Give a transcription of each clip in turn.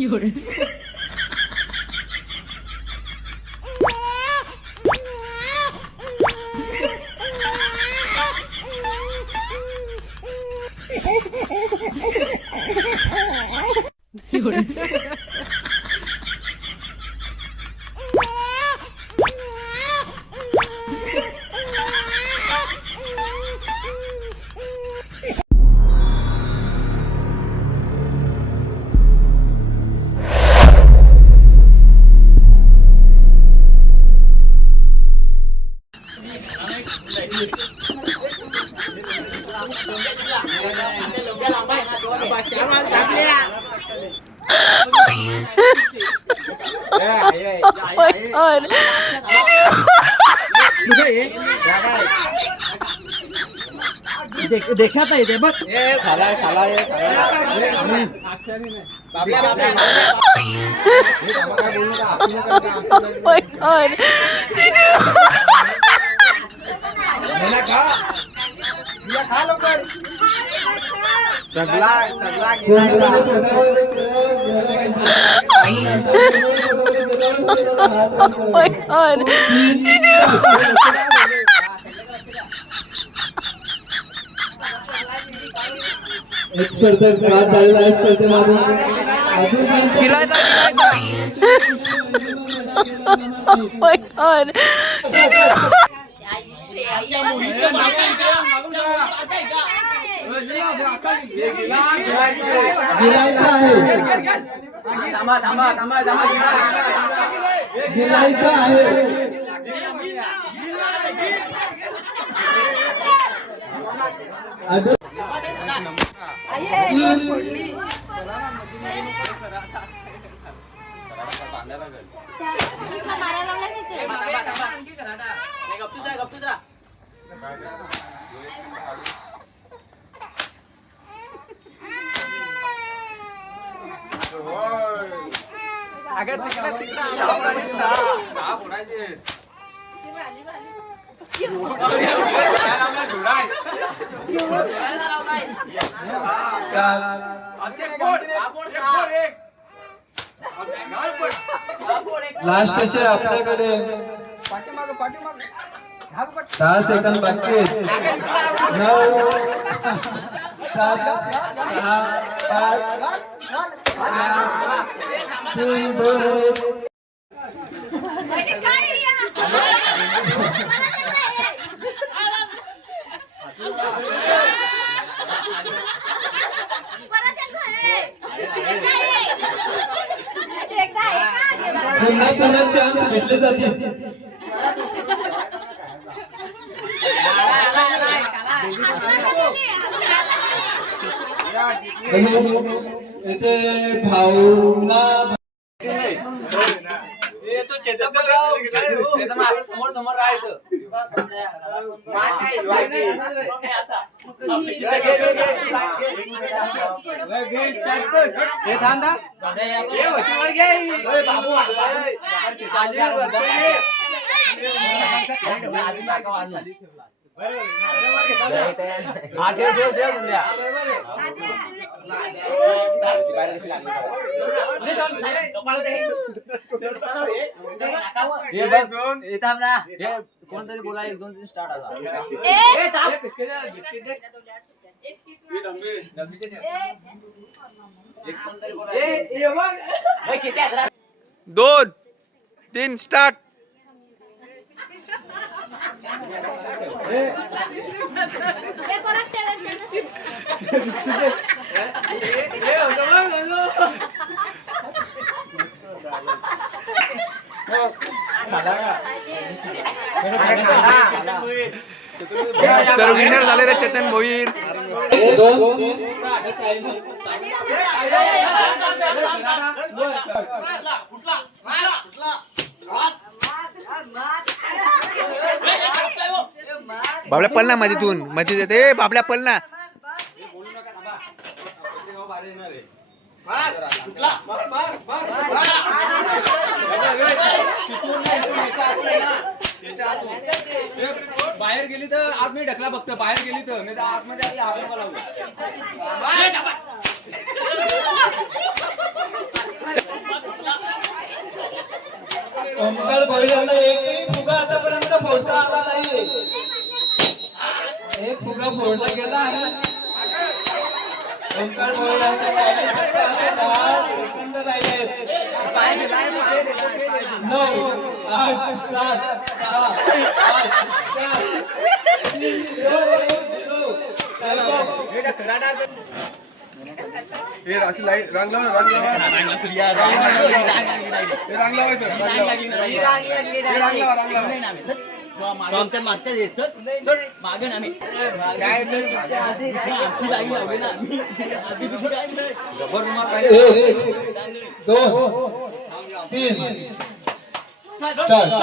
有人，देखात आहे ते बघ खालाय खालाय बाबल्या बाबल्या ôi ơi सगळा सगळा एक स्पर्धक बाद झालेला आहे स्पर्धेमध्ये गिरायचं आहे. गिरायचं आहे. अजून अगं तिकडे तिकडे सहा सहा सहा फोडायचे चार लास्टचे आपल्याकडे दहा सेकंद बाकी नऊ सात सहा पाच तीन दोन पुन्हा पुन्हा चान्स भेटले जातील. इथे भाऊना समोर समोर राहायचं हे बघ. दोन येतात ना कोणतरी बोला एक दोन तीन स्टार्ट आला दोन तीन स्टार्ट तर चेतन भोईर दोन तीन बाबल्या पलना मधीतून मधीत येते. बाबल्या पलना. बाहेर गेली तर आज मी ढकला बघतो बाहेर गेली तर. नाही तर आतमध्ये आपल्या हाताला लावू ओमकार भैरवला एकही फुगा आतापर्यंत फोडता आला नाही एक फुगा फोडला गेला आहे. ओमकार भैरवचा दहा सेकंद राहिले आहेत नऊ आठ सात सहा पाच चार तीन दोन एक झिरो टाइम ऑफ हे अशी लाइट रांग लावा रांग लावा रांग लावायचं रांग लावा हे रांग लावा रांग लावा आमच्या मागच्या दिवस मागे ना मी काय आमची लाईन लावली ना आम्ही आधी किती काय नाही. एक दोन तीन स्टार्ट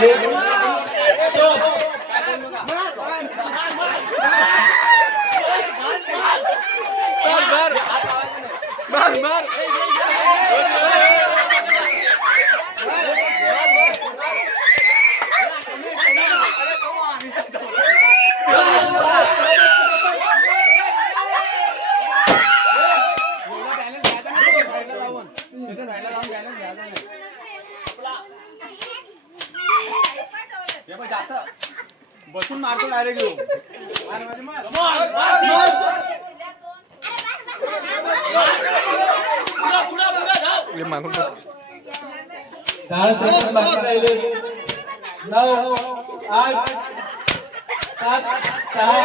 एक स्टॉप हे बसून मारतो डायरेक्ट हे मागून बघ. दहा सेकंद बाकी राहिले नऊ आठ सात सहा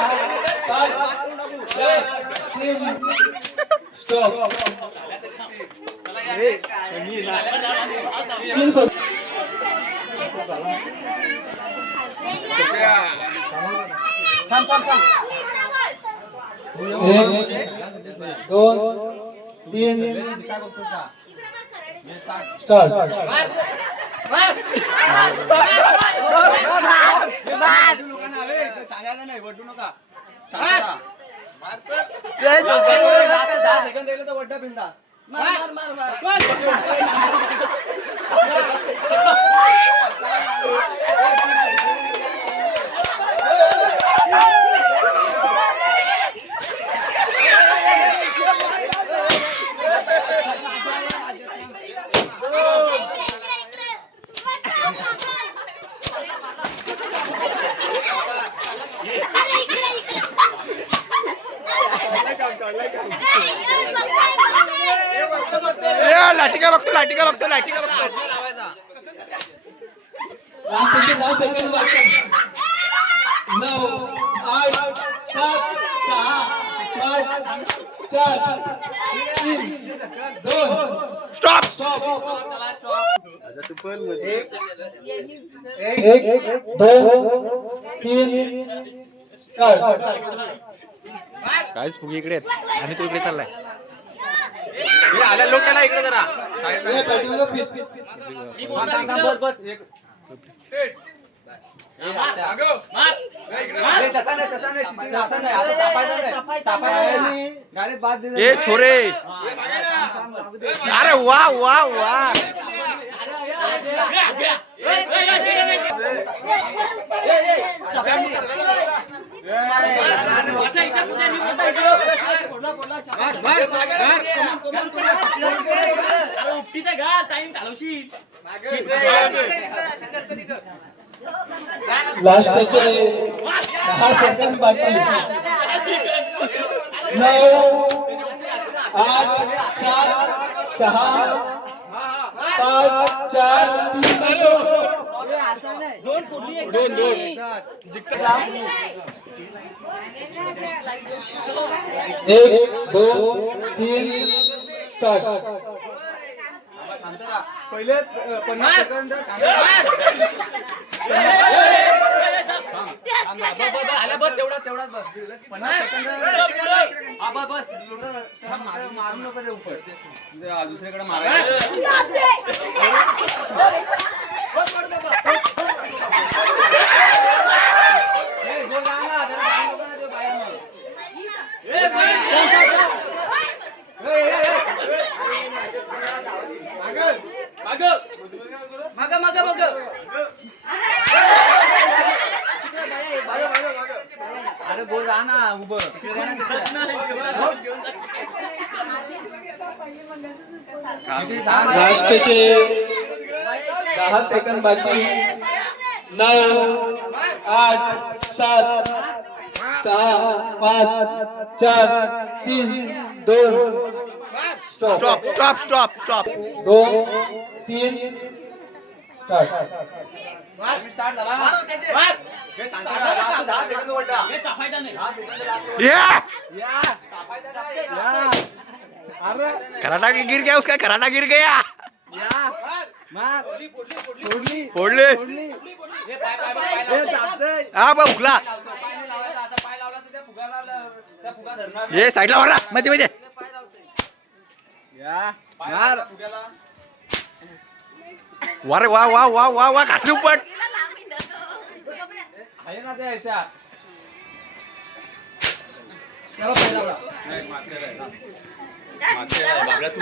पाच चार तीन स्टॉप तीन फक्त. एक दोन तीन. स्टार्ट. नाही वटू नका. दहा सेकंद राहिले तर वड्डा पिंदा ए, लाटिका बघतो लाटिका बघतो लाटिका बघतो. रात्रीचे आठ सात सहा पाच चार तीन दोन स्टॉप स्टॉप एक दोन तीन स्टार्ट काहीच फुगे इकडे आहेत. आणि तू इकडे चाललाय. हे आल्या लोकांना इकडे जरा. हे पाठीमागं फिर. बस बस एक. ए छोरे अरे वा वा वा अरे उपटी तर घाल टाइम घालवशील लास्टचे दहा सेकंद बाकी नऊ आठ सात सहा पाच चार तीन दोन दोन एक दोन तीन स्टार्ट. पहिले पन्नास सेकंद तेवढा तेवढाच बस. पन्नास सेकंद. बस बस. मारू मारू नको ते उपर. दुसरीकडे मारायचं अरे बोल राहा ना उभं लास्टचे दहा सेकंद बाकी. नऊ आठ सात सहा पाच चार तीन दोन. स्टॉप स्टॉप स्टॉप स्टॉप दोन तीन. स्टार्ट हे. हे कराटा गिर गया उसका कराटा गिर गया. या. मार. फोडली. फोडले फोडली. हे. हा बा उकला. ये साईडला वाढला मध्ये मध्ये. Ya. Benar. Wah, wah, wah, wah, wah, wah. Ayo nanti aja. Kalau eh, mati. Mati. Babla tuh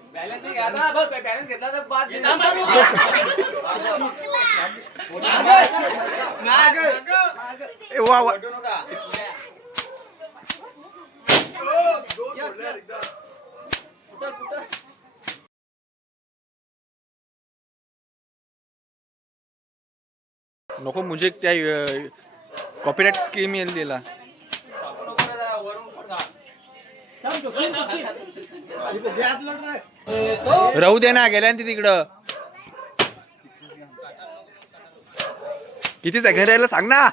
balance नाही घ्यायचा. बघ बॅलन्स घेतला तर बाद थांब बाजू. नाग ए, वा वा. नका. नको म्हणजे त्या कॉपीराईट स्कीम येईल दिला राहू दे ना गेल्या ती तिकडं. किती सेकंड राहिलं सांग ना.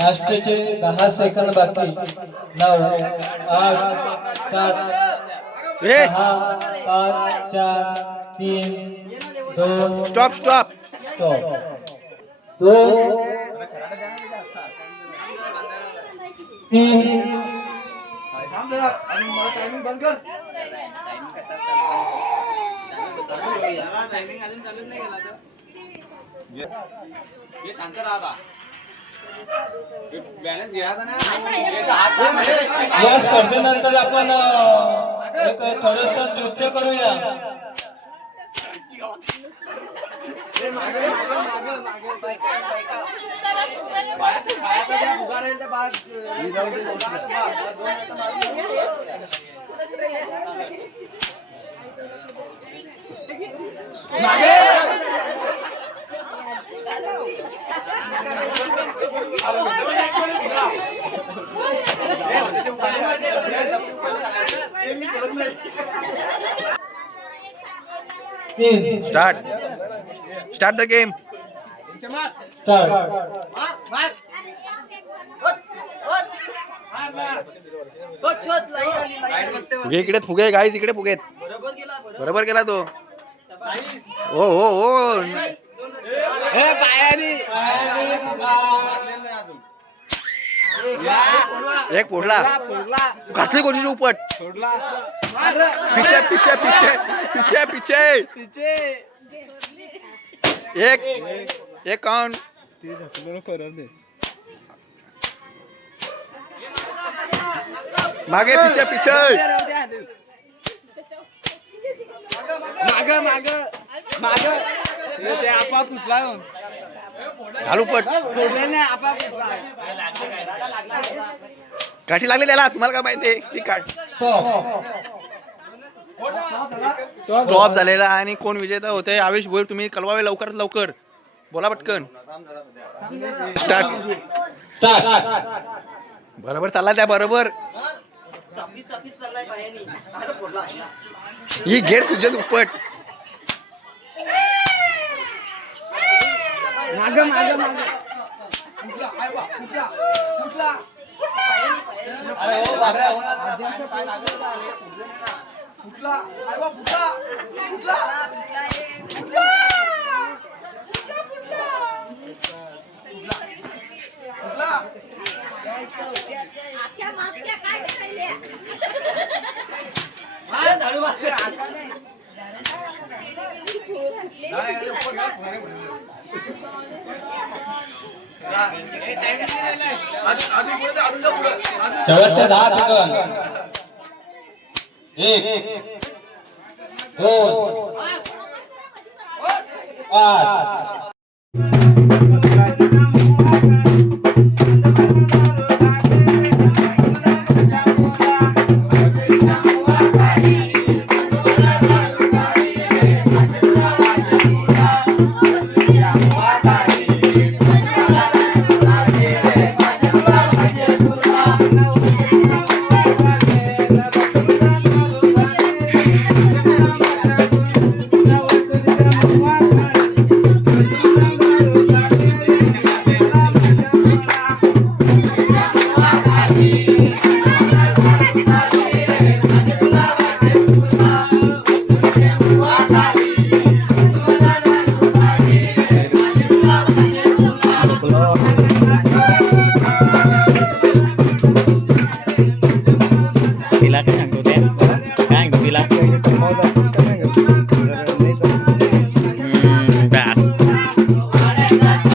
लास्टचे दहा सेकंद बाकी. नऊ आठ सात पाच चार तीन दोन. स्टॉप स्टॉप स्टॉप दोन तीन हे शांत राहा बॅलन्स घ्यायचा ना याचा हात थांब रे. या स्पर्धेनंतर आपण एक थोडस नृत्य करूया start start the game start फुगे इकडे फुगे गाईज इकडे फुगेत बरोबर गेला तो. हो हो हो. एक फोडला. घातली कोणीची उपट? फोडला. पिछे पिछे पिछे पिछे. पिछे. एक एक ते करत मागे पिछे पिछे. माग माग. माग. हे ते आपाप फुटला हो. काठी लागली त्याला तुम्हाला काय माहिती? ती काठ हो. स्टॉप स्टॉप झालेला आणि कोण विजेता होते आवेश भोईर तुम्ही कळवावे लवकरात लवकर. बोला पटकन. स्टार्ट स्टार्ट बरोबर चालला त्या बरोबर. ही घेर तुझ्या माग फुटला आय बा फुटला फुटला अरे हो बाबा हो ना. फुटला अरे बा फुटला फुटला फुटला अख्ख्या मास्क्या काय दिसायल्या? अजून अजून पुढे जा, अजून जा पुढे अजून शेवटचे दहा सेकंद एक दोन पाच